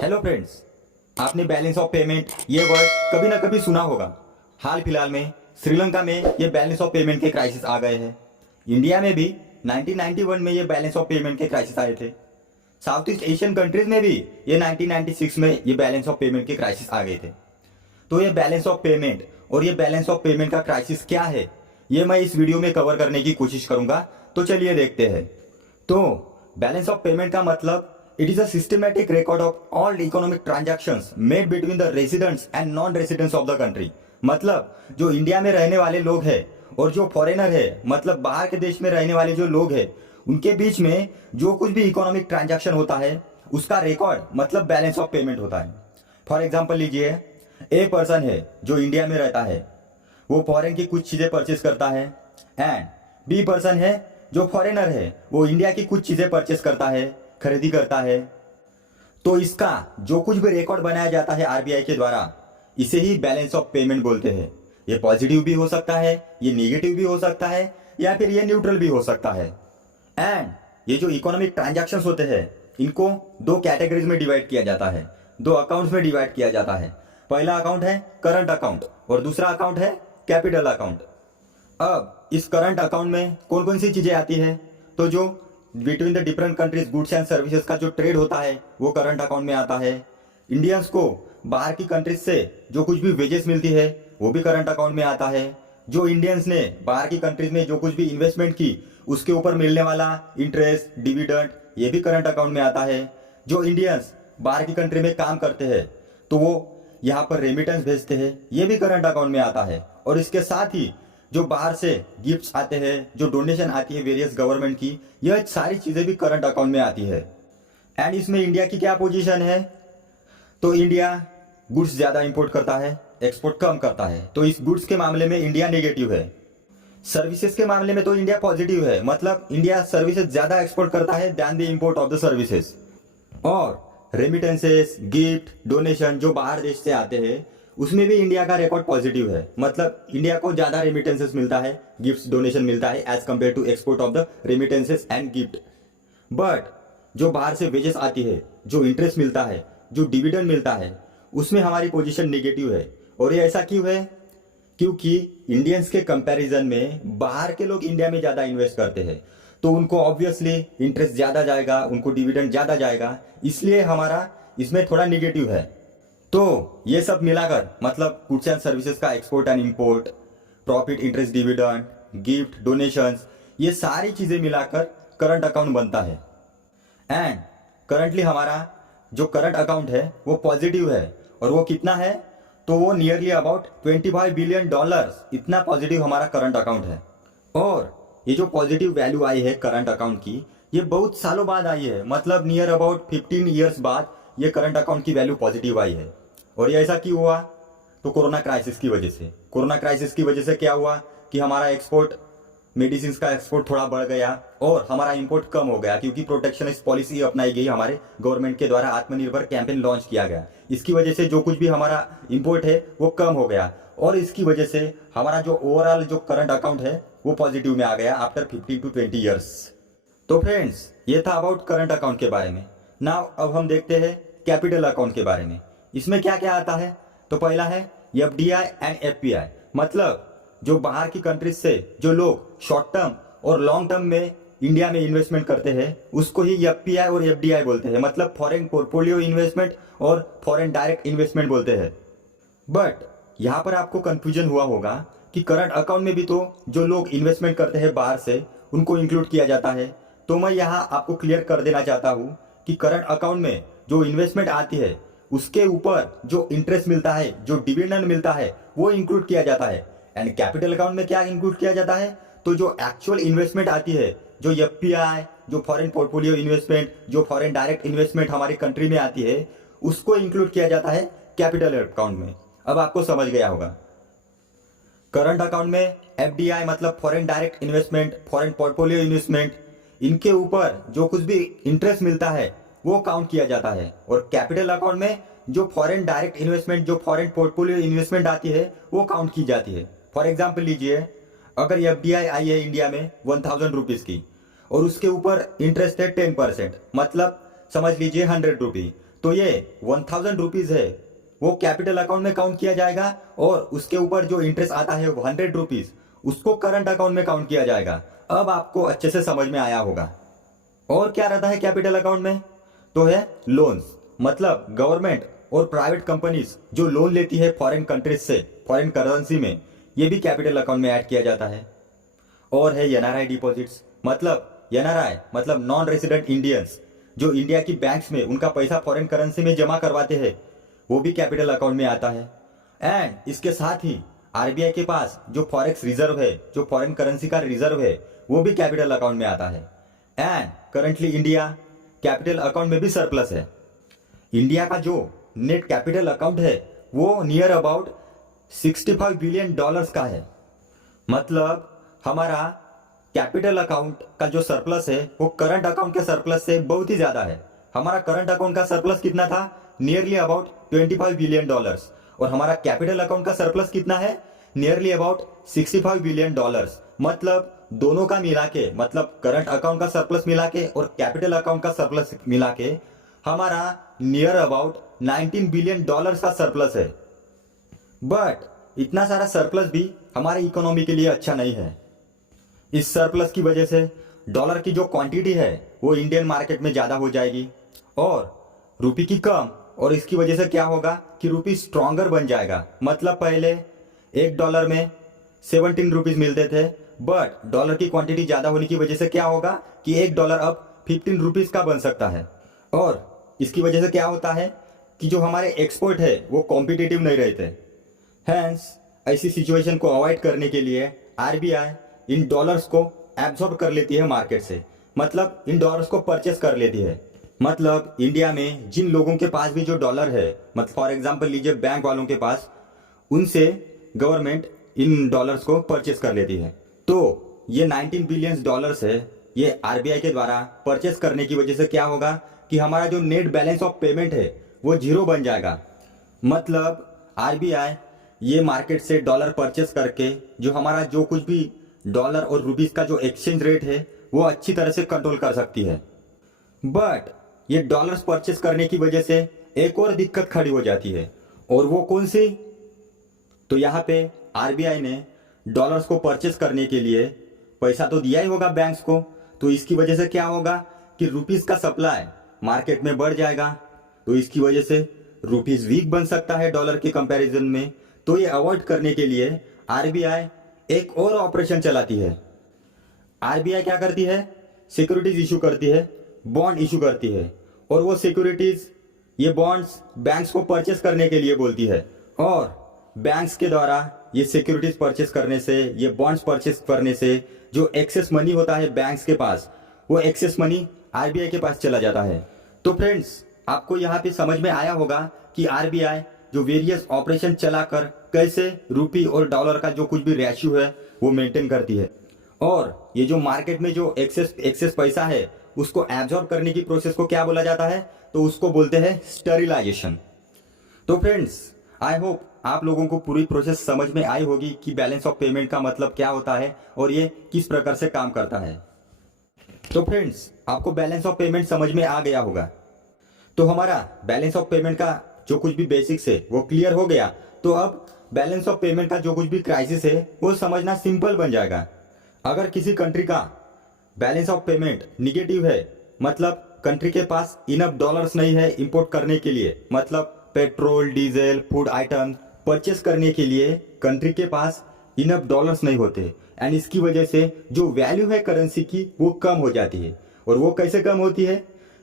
Hello friends, आपने balance of payment ये word कभी ना कभी सुना होगा। हाल फिलहाल में श्रीलंका में ये बैलेंस ऑफ पेमेंट के क्राइसिस आ गए हैं। इंडिया में भी 1991 में ये बैलेंस ऑफ पेमेंट के क्राइसिस आए थे। साउथ ईस्ट एशियन कंट्रीज में भी ये 1996 में ये बैलेंस ऑफ पेमेंट के क्राइसिस आ गए थे। तो ये बैलेंस ऑफ पेमेंट और ये बैलेंस ऑफ पेमेंट का क्राइसिस क्या है, ये मैं इस वीडियो में कवर करने की कोशिश करूंगा। तो चलिए देखते हैं। तो बैलेंस ऑफ पेमेंट का मतलब it is a systematic record of all economic transactions made between the residents and non residents of the country. मतलब जो इंडिया में रहने वाले लोग हैं और जो फॉरेनर है, मतलब बाहर के देश में रहने वाले जो लोग हैं, उनके बीच में जो कुछ भी इकोनॉमिक ट्रांजैक्शन होता है उसका रिकॉर्ड मतलब बैलेंस ऑफ पेमेंट होता है। फॉर एग्जाम्पल लीजिए, एक पर्सन है जो इंडिया में रहता है, वो फॉरेन की कुछ चीजें परचेस करता है, एंड बी पर्सन है जो फॉरेनर है, वो इंडिया की कुछ चीजें परचेस करता है, खरीदी करता है। तो इसका जो कुछ भी रिकॉर्ड बनाया जाता है आरबीआई के द्वारा, इसे ही बैलेंस ऑफ पेमेंट बोलते हैं। ये पॉजिटिव भी हो सकता है, ये नेगेटिव भी हो सकता है, या फिर ये न्यूट्रल भी हो सकता है। एंड ये जो इकोनॉमिक ट्रांजैक्शंस होते हैं, इनको दो कैटेगरीज में डिवाइड किया जाता है, दो अकाउंट्स में डिवाइड किया जाता है। पहला अकाउंट है करंट अकाउंट और दूसरा अकाउंट है कैपिटल अकाउंट। अब इस करंट अकाउंट में कौन कौन सी चीजें आती है? तो जो between the different countries goods and services का जो ट्रेड होता है वो करंट अकाउंट में आता है। इंडियंस को बाहर की कंट्रीज से जो कुछ भी वेजेस मिलती है वो भी करंट अकाउंट में आता है। जो इंडियंस ने बाहर की कंट्रीज में जो कुछ भी इन्वेस्टमेंट की उसके ऊपर मिलने वाला इंटरेस्ट, डिविडेंड, ये भी करंट अकाउंट में आता है। जो इंडियंस बाहर की कंट्री में काम करते हैं तो वो यहाँ पर रेमिटेंस भेजते हैं, ये भी करंट अकाउंट में आता है। और इसके साथ ही जो बाहर से गिफ्ट्स आते हैं, जो डोनेशन आती है वेरियस गवर्नमेंट की, यह सारी चीजें भी करंट अकाउंट में आती है। एंड इसमें इंडिया की क्या पोजीशन है? तो इंडिया गुड्स ज्यादा इंपोर्ट करता है, एक्सपोर्ट कम करता है। तो इस गुड्स के मामले में इंडिया नेगेटिव है। सर्विसेज के मामले में तो इंडिया पॉजिटिव है, मतलब इंडिया सर्विसेज ज्यादा एक्सपोर्ट करता है than the import of the services. और रेमिटेंसेस, गिफ्ट, डोनेशन जो बाहर देश से आते हैं उसमें भी इंडिया का रिकॉर्ड पॉजिटिव है, मतलब इंडिया को ज्यादा रेमिटेंसेस मिलता है, गिफ्ट्स, डोनेशन मिलता है as compare to export of the remittances and gift. But जो बाहर से वेजेस आती है, जो इंटरेस्ट मिलता है, जो डिविडेंड मिलता है, उसमें हमारी पोजीशन नेगेटिव है। और ये ऐसा क्यों है? क्योंकि इंडियंस के कंपैरिजन में बाहर के लोग इंडिया में ज्यादा इन्वेस्ट करते हैं, तो उनको ऑब्वियसली इंटरेस्ट ज्यादा जाएगा, उनको डिविडेंड ज्यादा जाएगा, इसलिए हमारा इसमें थोड़ा निगेटिव है। तो ये सब मिलाकर मतलब गुड्स एंड सर्विसेज का export and import, profit, interest, dividend, gift, donations, ये सारी चीजें मिलाकर करंट अकाउंट बनता है। एंड करंटली हमारा जो करंट अकाउंट है वो पॉजिटिव है। और वो कितना है? तो वो नियरली अबाउट $25 बिलियन, इतना पॉजिटिव हमारा करंट अकाउंट है। और ये जो पॉजिटिव वैल्यू आई है करंट अकाउंट की, ये बहुत सालों बाद आई है, मतलब नियर अबाउट 15 ईयर्स बाद ये करंट अकाउंट की वैल्यू पॉजिटिव आई है। और ये ऐसा क्यों हुआ? तो कोरोना क्राइसिस की वजह से। कोरोना क्राइसिस की वजह से क्या हुआ कि हमारा एक्सपोर्ट, मेडिसिन का एक्सपोर्ट थोड़ा बढ़ गया और हमारा इंपोर्ट कम हो गया, क्योंकि प्रोटेक्शनिस्ट पॉलिसी अपनाई गई हमारे गवर्नमेंट के द्वारा, आत्मनिर्भर कैंपेन लॉन्च किया गया। इसकी वजह से जो कुछ भी हमारा इंपोर्ट है वो कम हो गया, और इसकी वजह से हमारा जो ओवरऑल जो करंट अकाउंट है वो पॉजिटिव में आ गया आफ्टर 15 to 20 ईयर्स। तो फ्रेंड्स, ये था अबाउट करंट अकाउंट के बारे में। नाउ अब हम देखते हैं कैपिटल अकाउंट के बारे में। इसमें क्या क्या आता है? तो पहला है एफडीआई एंड एफपीआई, मतलब जो बाहर की कंट्रीज से जो लोग शॉर्ट टर्म और लॉन्ग टर्म में इंडिया में इन्वेस्टमेंट करते हैं उसको ही एफपीआई और एफडीआई बोलते हैं, मतलब फॉरेन पोर्टफोलियो इन्वेस्टमेंट और फॉरेन डायरेक्ट इन्वेस्टमेंट बोलते हैं। बट यहाँ पर आपको कंफ्यूजन हुआ होगा कि करंट अकाउंट में भी तो जो लोग इन्वेस्टमेंट करते हैं बाहर से उनको इंक्लूड किया जाता है। तो मैं यहाँ आपको क्लियर कर देना चाहता हूँ कि करंट अकाउंट में जो इन्वेस्टमेंट आती है उसके ऊपर जो इंटरेस्ट मिलता है, जो डिविडेंड मिलता है, वो इंक्लूड किया जाता है। एंड कैपिटल अकाउंट में क्या इंक्लूड किया जाता है? तो जो एक्चुअल इन्वेस्टमेंट आती है, जो एफपीआई, जो फॉरेन पोर्टफोलियो इन्वेस्टमेंट, जो फॉरेन डायरेक्ट इन्वेस्टमेंट हमारी कंट्री में आती है, उसको इंक्लूड किया जाता है कैपिटल अकाउंट में। अब आपको समझ गया होगा। करंट अकाउंट में एफडीआई मतलब foreign direct investment, foreign portfolio investment, इनके ऊपर जो कुछ भी इंटरेस्ट मिलता है वो काउंट किया जाता है। और कैपिटल अकाउंट में जो फॉरेन डायरेक्ट इन्वेस्टमेंट, जो फॉरेन पोर्टफोलियो इन्वेस्टमेंट आती है वो काउंट की जाती है। फॉर एग्जाम्पल लीजिए, अगर एफडीआई आई है इंडिया में 1000 रुपीज की और उसके ऊपर इंटरेस्ट है 10%, मतलब समझ लीजिए 100 रुपी, तो ये 1000 रुपीज है वो कैपिटल अकाउंट में काउंट किया जाएगा और उसके ऊपर जो इंटरेस्ट आता है 100 रुपीज उसको करंट अकाउंट में काउंट किया जाएगा। अब आपको अच्छे से समझ में आया होगा। और क्या रहता है कैपिटल अकाउंट में? तो है लोन्स, मतलब गवर्नमेंट और प्राइवेट कंपनीज जो लोन लेती है फॉरेन कंट्रीज से फॉरेन करेंसी में, ये भी कैपिटल अकाउंट में ऐड किया जाता है। और है एनआरआई डिपॉजिट्स, मतलब एनआरआई मतलब नॉन रेसिडेंट इंडियंस जो इंडिया की बैंक्स में उनका पैसा फॉरेन करेंसी में जमा करवाते हैं, वो भी कैपिटल अकाउंट में आता है। एंड इसके साथ ही आरबीआई के पास जो फॉरेक्स रिजर्व है, जो फॉरेन करेंसी का रिजर्व है, वो भी कैपिटल अकाउंट में आता है। And currently India capital account में भी सरप्लस है। इंडिया का जो नेट कैपिटल अकाउंट है वो नियर अबाउट 65 बिलियन डॉलर्स का है। मतलब हमारा कैपिटल अकाउंट का जो सरप्लस है वो करंट अकाउंट के सरप्लस से बहुत ही ज्यादा है। हमारा करंट अकाउंट का सरप्लस कितना था? Nearly about 25 billion dollars. और हमारा कैपिटल अकाउंट का सरप्लस कितना है? Nearly about 65 billion dollars. मतलब दोनों का मिला के, मतलब करंट अकाउंट का सरप्लस मिला के और कैपिटल अकाउंट का सरप्लस मिला के हमारा नियर अबाउट 19 बिलियन डॉलर्स का सरप्लस है। बट इतना सारा सरप्लस भी हमारे इकोनॉमी के लिए अच्छा नहीं है। इस सरप्लस की वजह से डॉलर की जो क्वांटिटी है वो इंडियन मार्केट में ज़्यादा हो जाएगी और रुपी की कम, और इसकी वजह से क्या होगा कि रुपी स्ट्रॉन्गर बन जाएगा। मतलब पहले $1 में 17 रुपीज मिलते थे, बट डॉलर की क्वांटिटी ज़्यादा होने की वजह से क्या होगा कि $1 अब 15 रुपीज का बन सकता है। और इसकी वजह से क्या होता है कि जो हमारे एक्सपोर्ट है वो कॉम्पिटिटिव नहीं रहते। हैंस ऐसी सिचुएशन को अवॉइड करने के लिए आरबीआई इन डॉलर्स को एब्जॉर्ब कर लेती है मार्केट से, मतलब इन डॉलर्स को परचेस कर लेती है। मतलब इंडिया में जिन लोगों के पास भी जो डॉलर है, मतलब फॉर एग्जांपल लीजिए बैंक वालों के पास, उनसे गवर्नमेंट इन डॉलर्स को परचेस कर लेती है। तो ये 19 बिलियन डॉलर्स है, ये आरबीआई के द्वारा परचेस करने की वजह से क्या होगा कि हमारा जो नेट बैलेंस ऑफ पेमेंट है वो जीरो बन जाएगा। मतलब आरबीआई ये मार्केट से डॉलर परचेस करके जो हमारा जो कुछ भी डॉलर और रुपीस का जो एक्सचेंज रेट है वो अच्छी तरह से कंट्रोल कर सकती है। बट ये डॉलर्स परचेस करने की वजह से एक और दिक्कत खड़ी हो जाती है, और वो कौन सी? तो यहाँ पे आरबीआई ने डॉलर्स को परचेस करने के लिए पैसा तो दिया ही होगा बैंक्स को, तो इसकी वजह से क्या होगा कि रुपीस का सप्लाई मार्केट में बढ़ जाएगा। तो इसकी वजह से रुपीस वीक बन सकता है डॉलर के कंपैरिजन में। तो ये अवॉइड करने के लिए आरबीआई एक और ऑपरेशन चलाती है। आरबीआई क्या करती है? सिक्योरिटीज इशू करती है, बॉन्ड इशू करती है, और वो सिक्योरिटीज, ये बॉन्ड्स बैंक्स को परचेस करने के लिए बोलती है। और बैंक्स के द्वारा ये सिक्योरिटीज परचेस करने से, ये बॉन्ड्स परचेस करने से जो एक्सेस मनी होता है बैंक्स के पास, वो एक्सेस मनी आरबीआई के पास चला जाता है। तो फ्रेंड्स, आपको यहाँ पे समझ में आया होगा कि आरबीआई जो वेरियस ऑपरेशन चलाकर कैसे रुपी और डॉलर का जो कुछ भी रेशियो है वो मेंटेन करती है। और ये जो मार्केट में जो एक्सेस पैसा है उसको एब्जॉर्ब करने की प्रोसेस को क्या बोला जाता है? तो उसको बोलते हैं स्टेरिलाइजेशन। तो फ्रेंड्स, आई होप आप लोगों को पूरी प्रोसेस समझ में आई होगी कि बैलेंस ऑफ पेमेंट का मतलब क्या होता है और ये किस प्रकार से काम करता है। तो फ्रेंड्स, आपको बैलेंस ऑफ पेमेंट समझ में आ गया होगा। तो हमारा बैलेंस ऑफ पेमेंट का जो कुछ भी बेसिक्स है वो क्लियर हो गया। तो अब बैलेंस ऑफ पेमेंट का जो कुछ भी क्राइसिस है वो समझना सिंपल बन जाएगा। अगर किसी कंट्री का बैलेंस ऑफ पेमेंट निगेटिव है, मतलब कंट्री के पास इनफ डॉलर्स नहीं है इंपोर्ट करने के लिए, मतलब petrol, diesel, food item purchase करने के लिए कंट्री के पास इनफ डॉलर्स नहीं होते, एंड इसकी वजह से जो वैल्यू है करेंसी की वो कम हो जाती है। और वो कैसे कम होती है?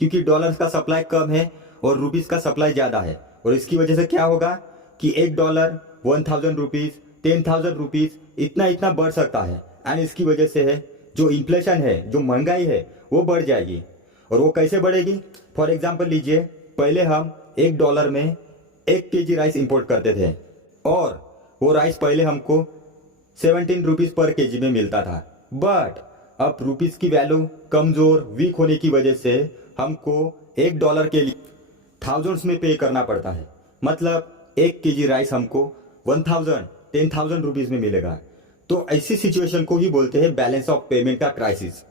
क्योंकि डॉलर्स का सप्लाई कम है और रुपीस का सप्लाई ज्यादा है, और इसकी वजह से क्या होगा कि $1 1000 रुपीज, 10,000 रुपीज इतना इतना बढ़ सकता है। एंड इसकी वजह से है जो इन्फ्लेशन है, जो महंगाई है वो बढ़ जाएगी। और वो कैसे बढ़ेगी? फॉर एग्जाम्पल लीजिए, पहले हम $1 में 1 kg राइस इंपोर्ट करते थे, और वो राइस पहले हमको 17 रुपीज पर केजी में मिलता था। बट अब रुपीस की वैल्यू कमजोर, वीक होने की वजह से हमको $1 के लिए थाउजेंड्स में पे करना पड़ता है। मतलब 1 kg राइस हमको 10,000 रुपीज में मिलेगा। तो ऐसी सिचुएशन को ही बोलते हैं बैलेंस ऑफ पेमेंट का क्राइसिस।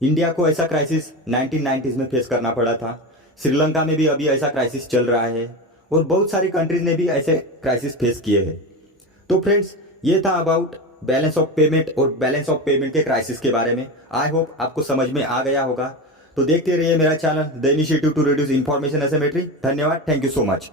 इंडिया को ऐसा क्राइसिस 1990s में फेस करना पड़ा था। श्रीलंका में भी अभी ऐसा क्राइसिस चल रहा है और बहुत सारी कंट्रीज ने भी ऐसे क्राइसिस फेस किए हैं। तो फ्रेंड्स, ये था अबाउट बैलेंस ऑफ पेमेंट और बैलेंस ऑफ पेमेंट के क्राइसिस के बारे में। आई होप आपको समझ में आ गया होगा। तो देखते रहिए मेरा channel the initiative to reduce information asymmetry. धन्यवाद, थैंक यू सो मच।